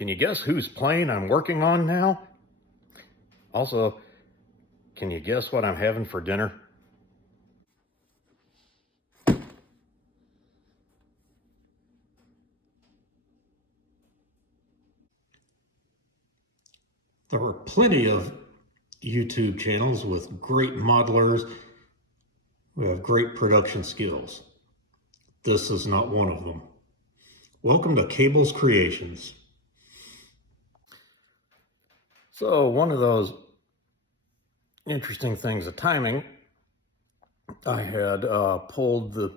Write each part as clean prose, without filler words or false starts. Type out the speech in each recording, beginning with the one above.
Can you guess whose plane I'm working on now? Also, can you guess what I'm having for dinner? There are plenty of YouTube channels with great modelers who have great production skills. This is not one of them. Welcome to Cable's Creations. So one of those interesting things of timing, I had pulled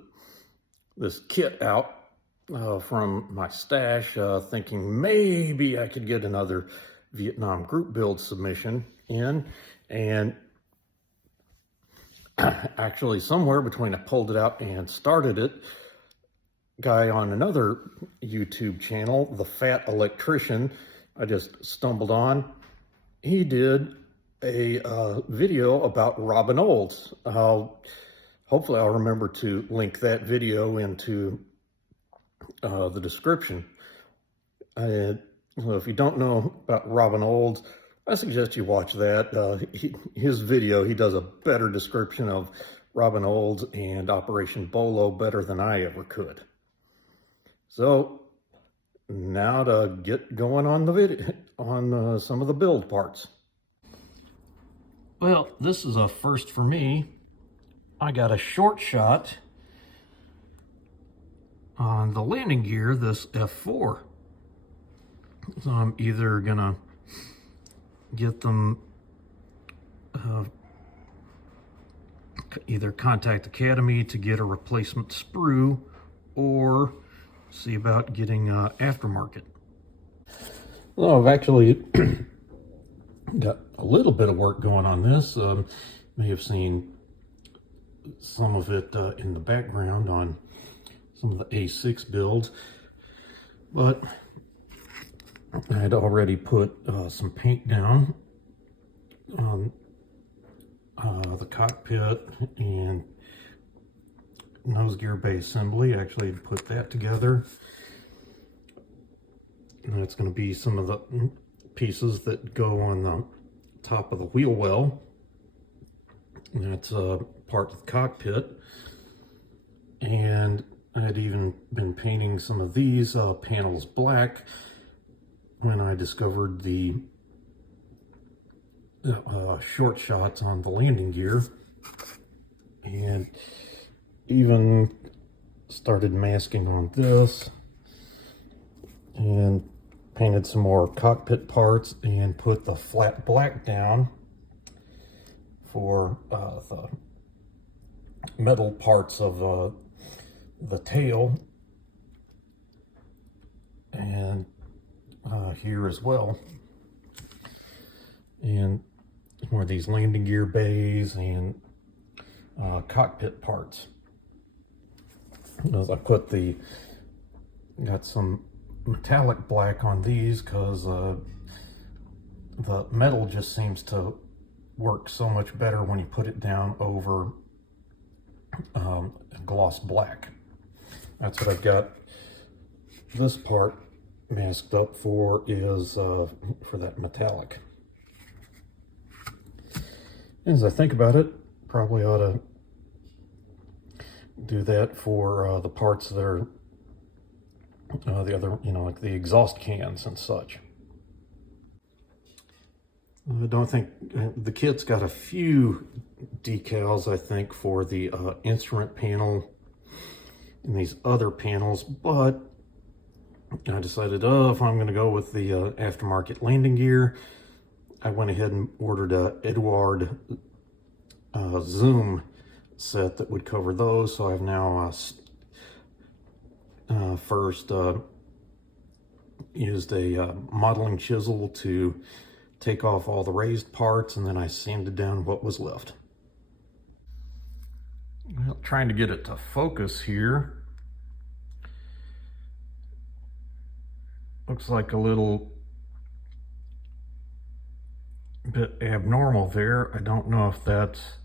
this kit out from my stash, thinking maybe I could get another Vietnam group build submission in, and actually somewhere between I pulled it out and started it, guy on another YouTube channel, the Fat Electrician, I just stumbled on. He did a video about Robin Olds. Hopefully I'll remember to link that video into the description. Well, if you don't know about Robin Olds, I suggest you watch that. His video, he does a better description of Robin Olds and Operation Bolo better than I ever could. So now to get going on the video, on some of the build parts. Well, this is a first for me. I got a short shot on the landing gear, this F4. So I'm either gonna get them, either contact Academy to get a replacement sprue, or see about getting aftermarket. Well, I've actually got a little bit of work going on this. May have seen some of it in the background on some of the A6 builds, but I had already put some paint down on the cockpit and nose gear bay assembly. Actually put that together. And that's going to be some of the pieces that go on the top of the wheel well. And that's part of the cockpit. And I had even been painting some of these panels black when I discovered the short shots on the landing gear, and even started masking on this and painted some more cockpit parts and put the flat black down for the metal parts of the tail, and here as well, and more of these landing gear bays and cockpit parts. As I put got some metallic black on these because the metal just seems to work so much better when you put it down over gloss black. That's what I've got this part masked up for, is for that metallic. As I think about it, probably ought to do that for the parts that are the other, like the exhaust cans and such. I don't think the kit's got a few decals, I think, for the instrument panel and these other panels, but I decided, if I'm going to go with the aftermarket landing gear, I went ahead and ordered a Eduard zoom set that would cover those. So I've now first used a modeling chisel to take off all the raised parts, and then I sanded down what was left. Well, trying to get it to focus here. Looks like a little bit abnormal there. I don't know if that's,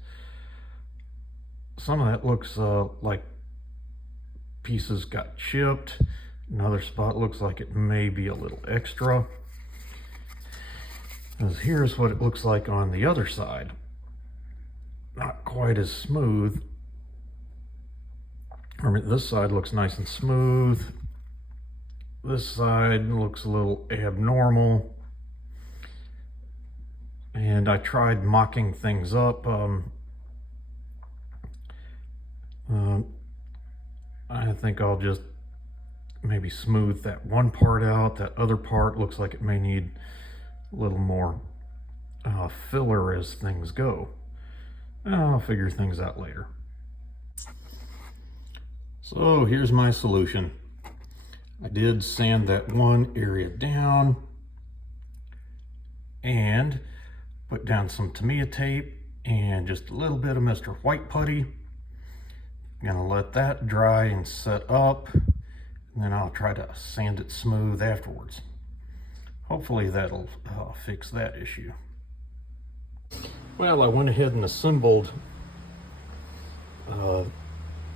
some of that looks like pieces got chipped. Another spot looks like it may be a little extra. Because here's what it looks like on the other side. Not quite as smooth. I mean, this side looks nice and smooth. This side looks a little abnormal. And I tried mocking things up. I think I'll just maybe smooth that one part out. That other part looks like it may need a little more filler as things go. I'll figure things out later. So here's my solution. I did sand that one area down and put down some Tamiya tape and just a little bit of Mr. White Putty. I'm gonna let that dry and set up, and then I'll try to sand it smooth afterwards. Hopefully that'll fix that issue. Well, I went ahead and assembled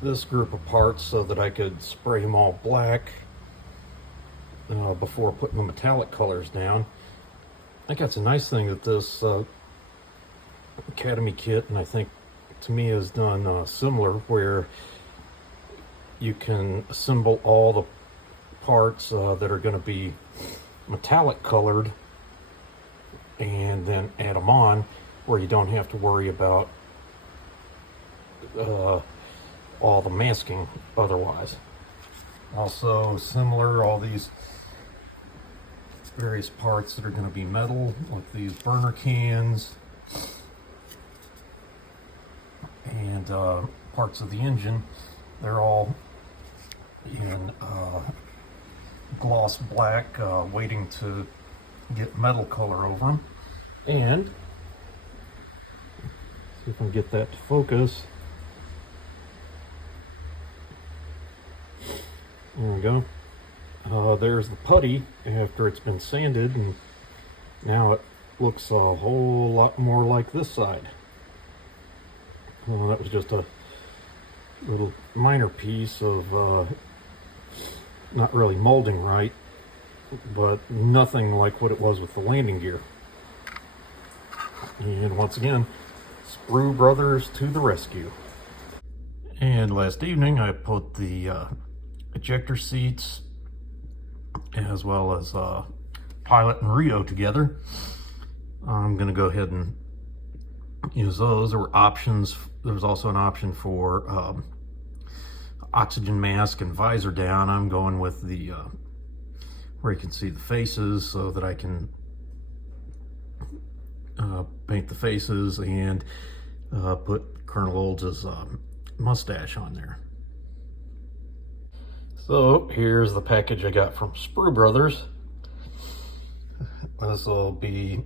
this group of parts so that I could spray them all black before putting the metallic colors down. I think that's a nice thing that this Academy kit, and I think Tamiya has done similar, where you can assemble all the parts that are going to be metallic colored and then add them on, where you don't have to worry about all the masking otherwise. Also similar, all these various parts that are going to be metal, like these burner cans and parts of the engine, they're all in gloss black, waiting to get metal color over them. And see if I can get that to focus. There we go. There's the putty after it's been sanded, and now it looks a whole lot more like this side. Well, that was just a little minor piece of not really molding right, but nothing like what it was with the landing gear. And once again, Sprue Brothers to the rescue. And last evening I put the ejector seats as well as Pilot and Rio together. I'm going to go ahead and use those. There were options. There was also an option for oxygen mask and visor down. I'm going with the where you can see the faces, so that I can paint the faces and put Colonel Olds' mustache on there. So here's the package I got from Sprue Brothers. This will be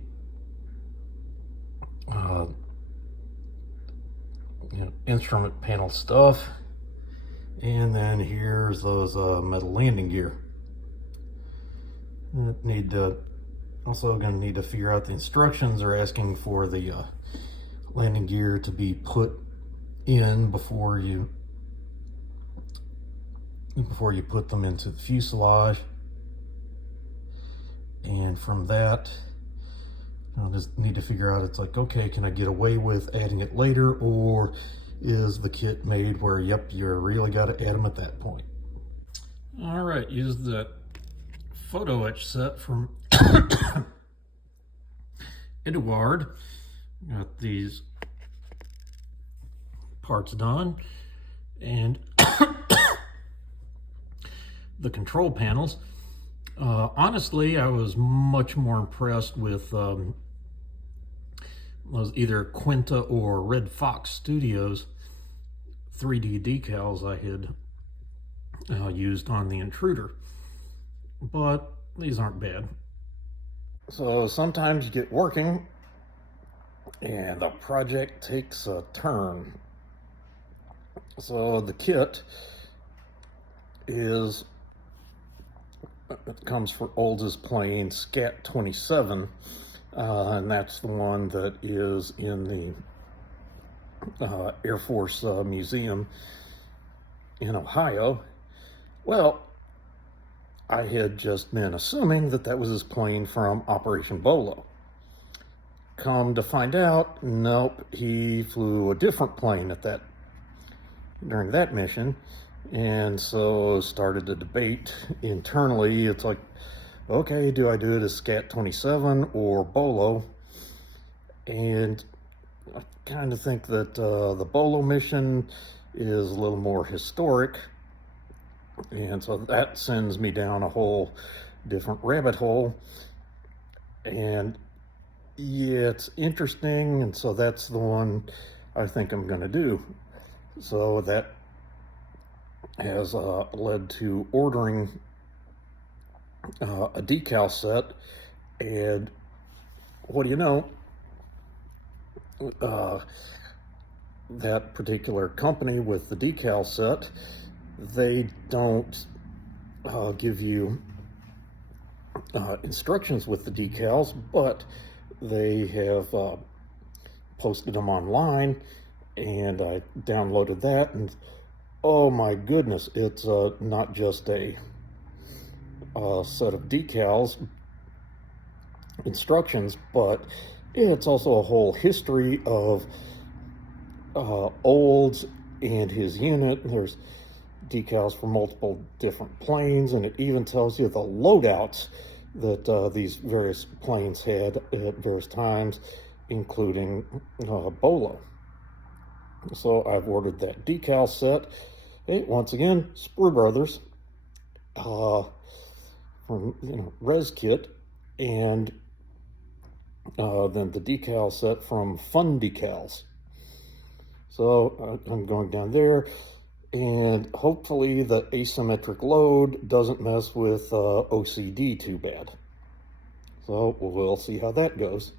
instrument panel stuff, and then here's those metal landing gear. Also going to need to figure out the instructions. They're asking for the landing gear to be put in before you put them into the fuselage, and from that I'll just need to figure out, it's like, okay, can I get away with adding it later, or is the kit made where, yep, you really got to add them at that point? All right, use that photo etch set from Eduard. Got these parts done, and the control panels. Honestly, I was much more impressed with was either Quinta or Red Fox Studios 3D decals I had used on the intruder, but these aren't bad. So sometimes you get working and the project takes a turn. So the kit comes for Olds' plane Scat 27, and that's the one that is in the Air Force Museum in Ohio. Well, I had just been assuming that that was his plane from Operation Bolo. Come to find out, nope, he flew a different plane during that mission. And so started a debate internally. It's like, okay, do I do it as Scat 27 or Bolo? And I kind of think that the Bolo mission is a little more historic. And so that sends me down a whole different rabbit hole. And yeah, it's interesting. And so that's the one I think I'm going to do. So that has led to ordering a decal set, and what do you know, that particular company with the decal set, they don't give you instructions with the decals, but they have posted them online, and I downloaded that, and oh my goodness, it's not just a set of decals instructions, but it's also a whole history of Olds and his unit. There's decals for multiple different planes, and it even tells you the loadouts that these various planes had at various times, including Bolo. So I've ordered that decal set. Once again, Sprue Brothers, from Res Kit, and then the decal set from Fun Decals. So I'm going down there, and hopefully the asymmetric load doesn't mess with OCD too bad. So we'll see how that goes.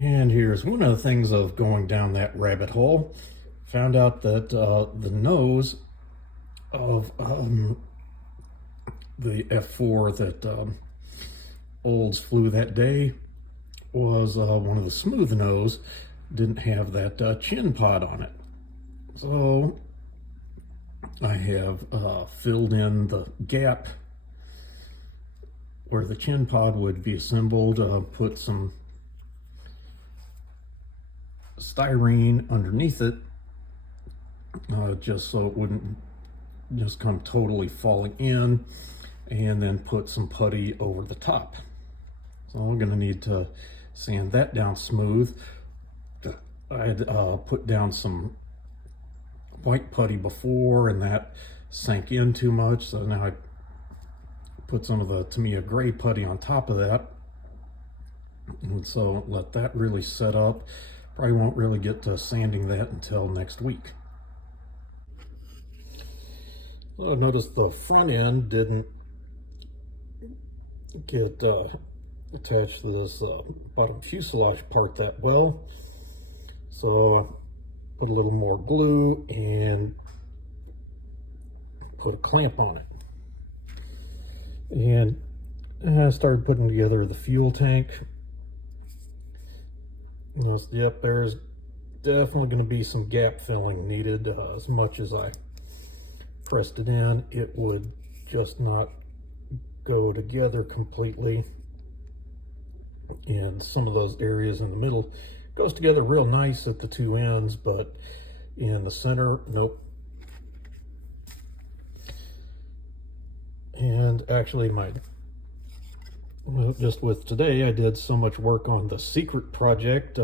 And here's one of the things of going down that rabbit hole. Found out that the nose of the F4 that Olds flew that day was one of the smooth nose, didn't have that chin pod on it. So I have filled in the gap where the chin pod would be assembled, put some styrene underneath it, just so it wouldn't just come totally falling in, and then put some putty over the top. So I'm going to need to sand that down smooth. I had put down some white putty before, and that sank in too much, so now I put some of the Tamiya gray putty on top of that, and so let that really set up. Probably won't really get to sanding that until next week. So I noticed the front end didn't get attached to this bottom fuselage part that well, so I put a little more glue and put a clamp on it. And I started putting together the fuel tank. Yep, there's definitely going to be some gap filling needed. As much as I pressed it in, it would just not go together completely. And some of those areas in the middle goes together real nice at the two ends, but in the center, nope. And actually just with today, I did so much work on the secret project.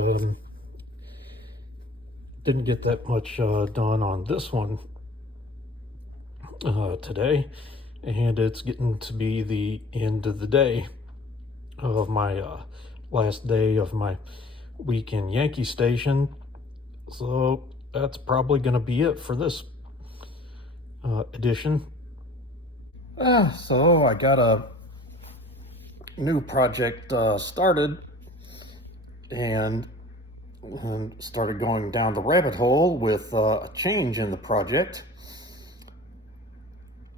Didn't get that much done on this one today, and it's getting to be the end of the day of my last day of my week in Yankee Station. So that's probably going to be it for this edition. So I got a new project started, and started going down the rabbit hole with a change in the project,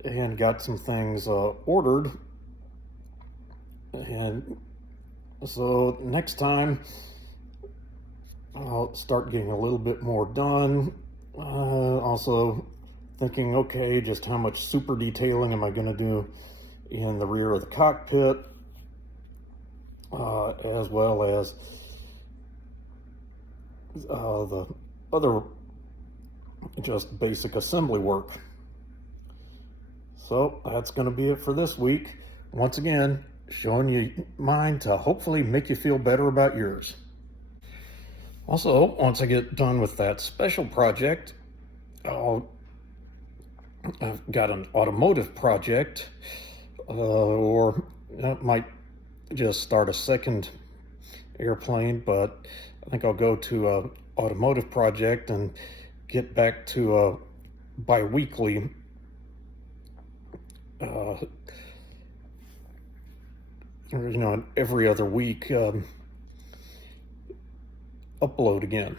and got some things ordered. And so next time I'll start getting a little bit more done. Also thinking, okay, just how much super detailing am I going to do in the rear of the cockpit, as well as the other just basic assembly work. So that's going to be it for this week. Once again, showing you mine to hopefully make you feel better about yours. Also, once I get done with that special project, I've got an automotive project, or I might just start a second airplane, but I think I'll go to a automotive project and get back to a bi-weekly every other week upload again.